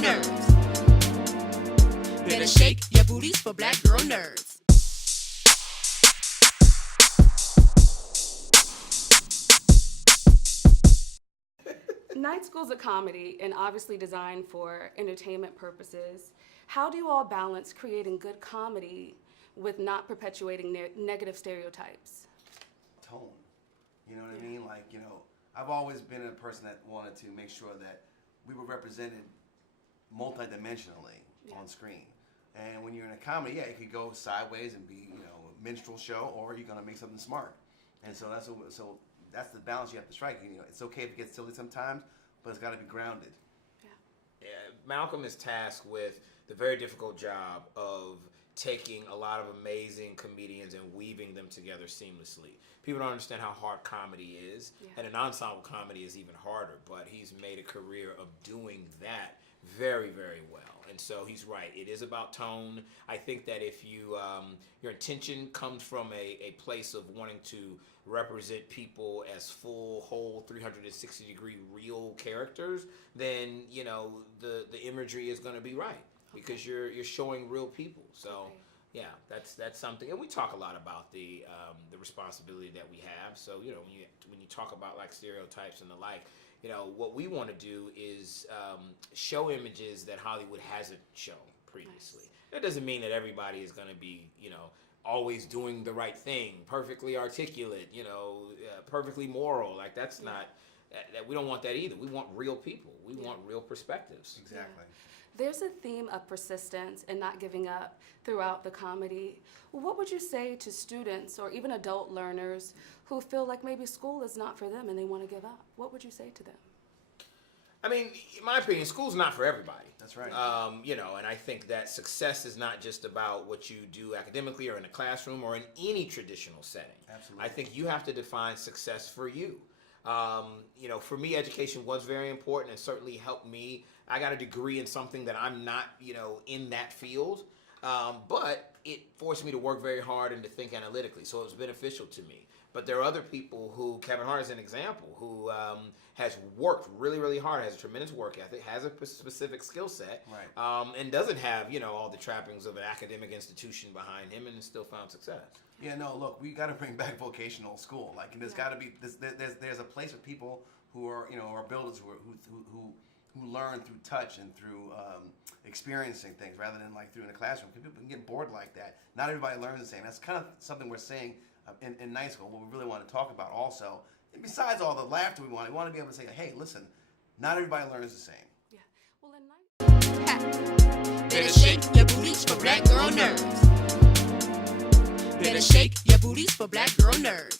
nerds. Better shake your booties for black girl nerds. Night school's a comedy and obviously designed for entertainment purposes. How do you all balance creating good comedy with not perpetuating negative stereotypes? Tone. You know what I mean? Like, I've always been a person that wanted to make sure that we were represented multidimensionally on screen. And when you're in a comedy, it could go sideways and be, a minstrel show, or you're gonna make something smart. And so that's the balance you have to strike. It's okay if it gets silly sometimes, but it's got to be grounded. Yeah, Malcolm is tasked with the very difficult job of taking a lot of amazing comedians and weaving them together seamlessly. People don't understand how hard comedy is, and an ensemble comedy is even harder, but he's made a career of doing that very, very well. And so he's right. It is about tone. I think that if you your intention comes from a place of wanting to represent people as full, whole, 360-degree real characters, then the imagery is going to be right because you're showing real people. So yeah, that's something. And we talk a lot about the responsibility that we have. So when you talk about like stereotypes and the like. What we want to do is show images that Hollywood hasn't shown previously. That doesn't mean that everybody is going to be, always doing the right thing, perfectly articulate, perfectly moral. Like that's not, that we don't want that either. We want real people. We want real perspectives. Exactly. There's a theme of persistence and not giving up throughout the comedy. What would you say to students or even adult learners who feel like maybe school is not for them and they want to give up? What would you say to them? I mean, in my opinion, school's not for everybody. That's right. And I think that success is not just about what you do academically or in a classroom or in any traditional setting. Absolutely. I think you have to define success for you. For me, education was very important and certainly helped me. I got a degree in something that I'm not, in that field, but it forced me to work very hard and to think analytically, so it was beneficial to me. But there are other people who, Kevin Hart is an example, who has worked really, really hard, has a tremendous work ethic, has a specific skill set, and doesn't have, all the trappings of an academic institution behind him, and still found success. Yeah, no, look, we got to bring back vocational school. Like, there's got to be, there's a place for people who are, are builders who learn through touch and through experiencing things rather than like through in a classroom. People can get bored like that. Not everybody learns the same. That's kind of something we're saying in night school. What we really want to talk about also, and besides all the laughter we want to be able to say, hey, listen, not everybody learns the same. Yeah. Well, in night. Better shake your booties for black girl nerds. Better shake your booties for black girl nerds.